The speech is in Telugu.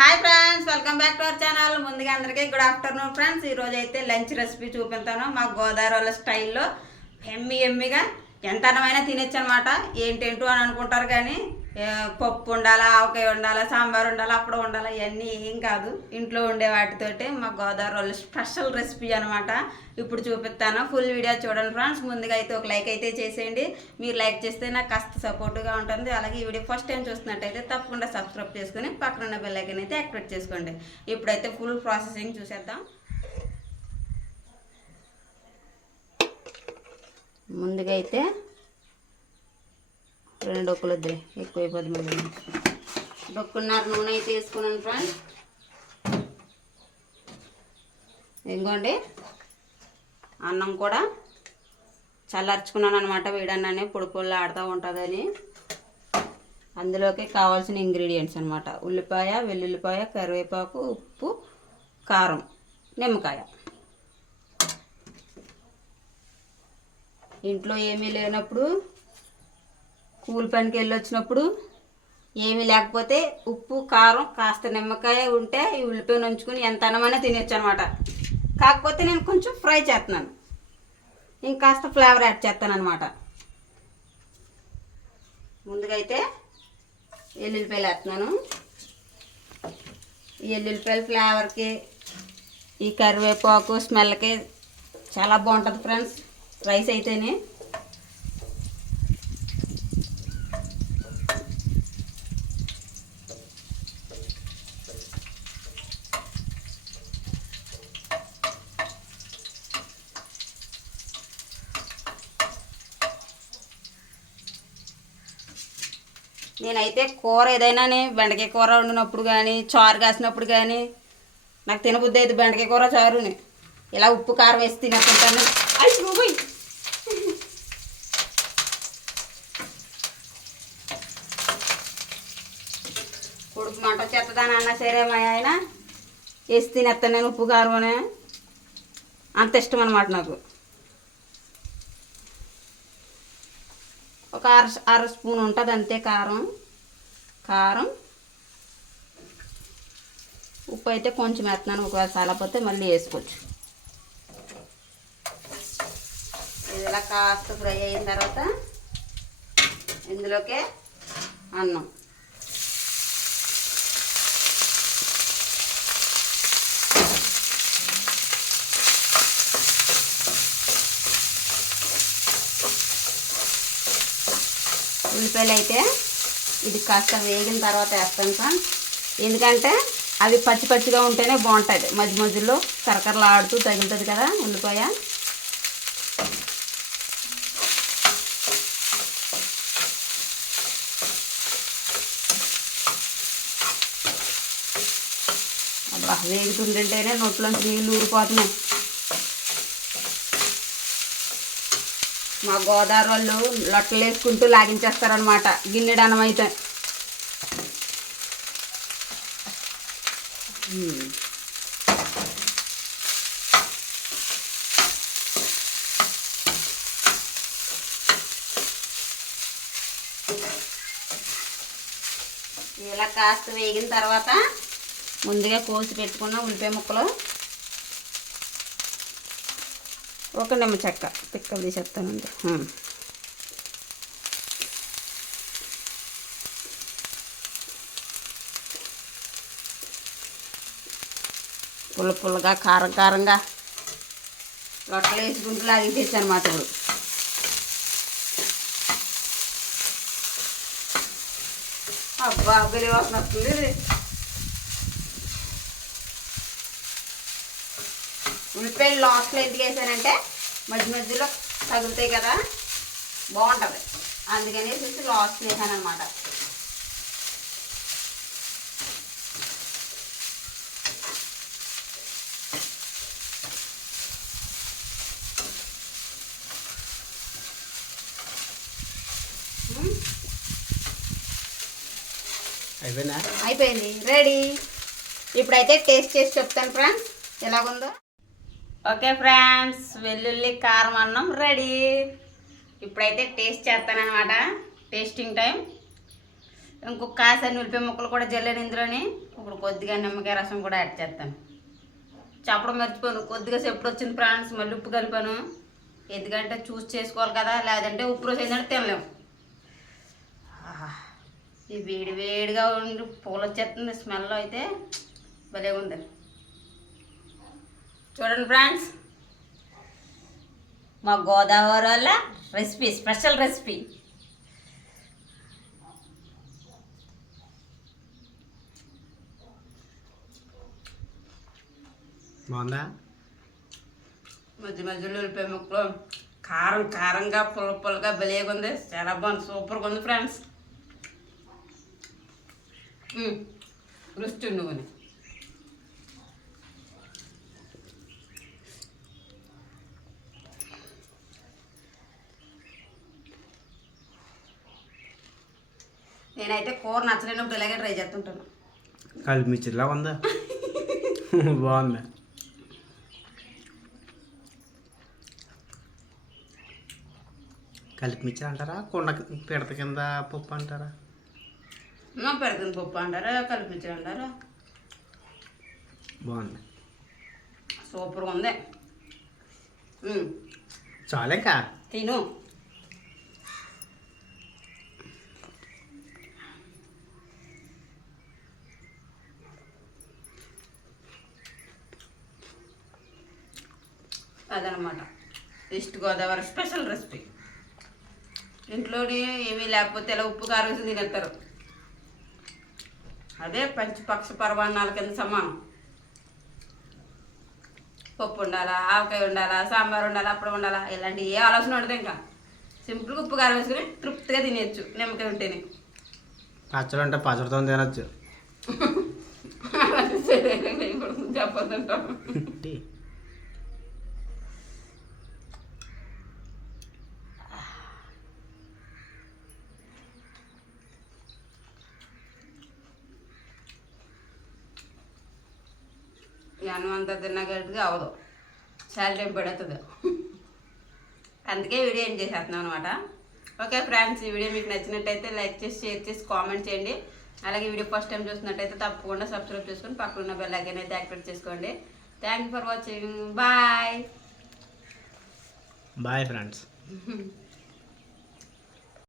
Hi friends, welcome back to our channel. ముందుగా అందరికీ గుడ్ ఆఫ్టర్నూన్ ఫ్రెండ్స్. ఈరోజు అయితే లంచ్ రెసిపీ చూపిస్తాను. మా గోదావరి వాళ్ళ స్టైల్లో ఎమ్మిగా ఎంత అన్నమైనా తినచ్చు అనమాట. ఏంటేంటో అని అనుకుంటారు కానీ పప్పు ఉండాలా, ఆవకాయ ఉండాలా, సాంబార్ ఉండాలా, అప్పుడు ఉండాలా, ఇవన్నీ ఏం కాదు. ఇంట్లో ఉండే వాటితోటి మా గోదావరి వాళ్ళ స్పెషల్ రెసిపీ అనమాట. ఇప్పుడు చూపిస్తాను. ఫుల్ వీడియో చూడండి ఫ్రెండ్స్. ముందుగా అయితే ఒక లైక్ అయితే చేసేయండి. మీరు లైక్ చేస్తే నాకు కాస్త సపోర్ట్గా ఉంటుంది. అలాగే ఈ వీడియో ఫస్ట్ టైం చూస్తున్నట్టయితే తప్పకుండా సబ్స్క్రైబ్ చేసుకుని పక్కన బెల్ ఐకాన్ అయితే యాక్టివేట్ చేసుకోండి. ఇప్పుడైతే ఫుల్ ప్రాసెసింగ్ చూసేద్దాం. ముందుగా అయితే 2 డొక్కులు వద్దులే, ఎక్కువైపోద్ది. మళ్ళీ డొక్కున్నర నూనె అయితే వేసుకున్నాను ఫ్రెండ్స్. ఇంకోండి అన్నం కూడా చల్లార్చుకున్నాను అనమాట. వేడన్నానే పొడి పొడిలో ఆడుతూ ఉంటుందని. అందులోకి కావాల్సిన ఇంగ్రీడియంట్స్ అనమాట: ఉల్లిపాయ, వెల్లుల్లిపాయ, కరివేపాకు, ఉప్పు, కారం, నిమ్మకాయ. ఇంట్లో ఏమీ లేనప్పుడు, కూలి పనికి వెళ్ళి వచ్చినప్పుడు, ఏమీ లేకపోతే ఉప్పు, కారం, కాస్త నిమ్మకాయ ఉంటే ఈ ఉల్లిపాయ ఉంచుకుని ఎంత అన్నమైనా తినచ్చు అనమాట. కాకపోతే నేను కొంచెం ఫ్రై చేస్తున్నాను, ఇంకాస్త ఫ్లేవర్ యాడ్ చేస్తాను అనమాట. ముందుగా అయితే ఎల్లుల్లిపాయలు వేస్తున్నాను. ఈ ఎల్లుల్లిపాయల ఫ్లేవర్కి, ఈ కరివేపాకు స్మెల్కి చాలా బాగుంటుంది ఫ్రెండ్స్ రైస్ అయితేనే. నేనైతే కూర ఏదైనా బెండకాయ కూర వండినప్పుడు కానీ, చారు కాసినప్పుడు కానీ నాకు తినబుద్ధి అయితే బెండకాయ కూర చారుని ఇలా ఉప్పు కారం వేసి తినేస్తుంటాను. అయిపోయి కొడుకు మంట చెత్తదాని అన్నా సరే మా ఆయన వేసి తినేస్తాను నేను. ఉప్పు కారం అని అంత ఇష్టం అనమాట నాకు. ఒక అర స్పూన్ ఉంటుంది అంతే కారం. ఉప్పు అయితే కొంచెం వేస్తున్నాను, ఒకవేళ చాలపోతే మళ్ళీ వేసుకోవచ్చు. ఇది ఇలా కాస్త ఫ్రై అయిన తర్వాత ఇందులోకే అన్నం. ఉల్లిపాయలు అయితే ఇది కాస్త వేగిన తర్వాత వేస్తాను ఫ్రెండ్స్. ఎందుకంటే అవి పచ్చి పచ్చిగా ఉంటేనే బాగుంటుంది. మధ్య మధ్యలో కరకరలాడుతూ తగులుతుంది కదా ఉల్లిపాయ. అబ్బా, వేగుతుంటేనే నోట్లోంచి నీళ్ళు ఊరిపోతున్నాయి. మా గోదావరి వాళ్ళు లొట్టలు వేసుకుంటూ లాగించేస్తారనమాట గిన్నెడు అన్నం అయితే. ఇలా కాస్త వేగిన తర్వాత ముందుగా కోసి పెట్టుకున్న ఉల్లిపాయ ముక్కలు, ఒక నిమ్మ చెక్క పిక్కలు తీసేస్తానండి. పుల్లగా కారంగా రొట్టెలు వేసుకుంటూ లాగించేసి అనమాట. ఇప్పుడు అబ్బా గలి వాసన వస్తుంది. ఉల్లిపాయలు లాస్ట్లో ఎందుకు వేసానంటే మధ్య మధ్యలో తగులుతాయి కదా, బాగుంటుంది. అందుకనేసి లాస్ట్ వేసాను అనమాట. అయిపోయింది, రెడీ. ఇప్పుడైతే టేస్ట్ చేసి చెప్తాను ఫ్రెండ్స్ ఎలాగుందో. ఓకే ఫ్రెండ్స్, వెల్లుల్లి కారం అన్నం రెడీ. ఇప్పుడైతే టేస్ట్ చేస్తానన్నమాట. Tasting time. ఇంకొక కాసని ఉల్లిపాయ ముక్కలు కూడా జల్లాను ఇందులోని. ఒక ఇప్పుడు కొద్దిగా నిమ్మకాయ రసం కూడా యాడ్ చేస్తాను. చెప్పడం మర్చిపోను, కొద్దిగా ఎప్పుడు వచ్చింది ఫ్రాన్స్, మళ్ళీ ఉప్పు కలిపాను. ఎందుకంటే చూసి చేసుకోవాలి కదా, లేదంటే ఉప్పు రోజు ఏంటంటే తినలేము. ఇది వేడి వేడిగా ఉండి పూలు వచ్చేస్తుంది, స్మెల్ అయితే భలే ఉంది. చూడండి ఫ్రెండ్స్, మా గోదావరి వల్ల రెసిపీ, స్పెషల్ రెసిపీ. బాగుందా? మధ్య మధ్యలో ఉల్లిపాయ ముక్కలు కారం కారంగా పుల్ల పుల్లగా భలేగా ఉంది, చాలా బాగుంది, సూపర్గా ఉంది ఫ్రెండ్స్. రుచి నువ్వుని నేనైతే కూర నచ్చలేనప్పుడు ఇలాగే ట్రై చేస్తుంటాను. కలిపి మిర్చిలా ఉందా? బాగుందా? కలిపి మిర్చి అంటారా, కొండ పిడత కింద పప్పు అంటారా? పెడుతుంది పప్పు అంటారా, కలిపించి అంటారా. బాగుంది, సూపర్గా ఉంది. చాలేకా తిను. అదనమాట ఈస్ట్ గోదావరి స్పెషల్ రెసిపీ. ఇంట్లోనే ఏమీ లేకపోతే ఇలా ఉప్పు కారం వేసి తినేస్తారు. అదే పంచపక్ష పరమాన్నాల కింద సమానం. పప్పు ఉండాలా, ఆవకాయ ఉండాలా, సాంబార్ ఉండాలా, అప్పుడు ఉండాలా, ఇలాంటి ఏ ఆలోచన ఉండదు. ఇంకా సింపుల్గా ఉప్పు కారం వేసుకుని తృప్తిగా తినేయచ్చు, నిమ్మకాయ ఉంటేనే. పచ్చడి అంటే పచ్చడితో తినచ్చు. చెప్పొద్దంటాం. అన్నం అంతా తిన్నగట్టుగా అవ్వదు, చాలా టైం పడుతుంది. అందుకే వీడియో ఏం చేసేస్తున్నాం అనమాట. ఓకే ఫ్రెండ్స్, ఈ వీడియో మీకు నచ్చినట్టయితే లైక్ చేసి, షేర్ చేసి, కామెంట్ చేయండి. అలాగే వీడియో ఫస్ట్ టైం చూస్తున్నట్టయితే తప్పకుండా సబ్స్క్రైబ్ చేసుకొని పక్కన ఉన్న బెల్ ఐకాన్ అయితే యాక్టివేట్ చేసుకోండి. Thank you for watching. Bye bye friends.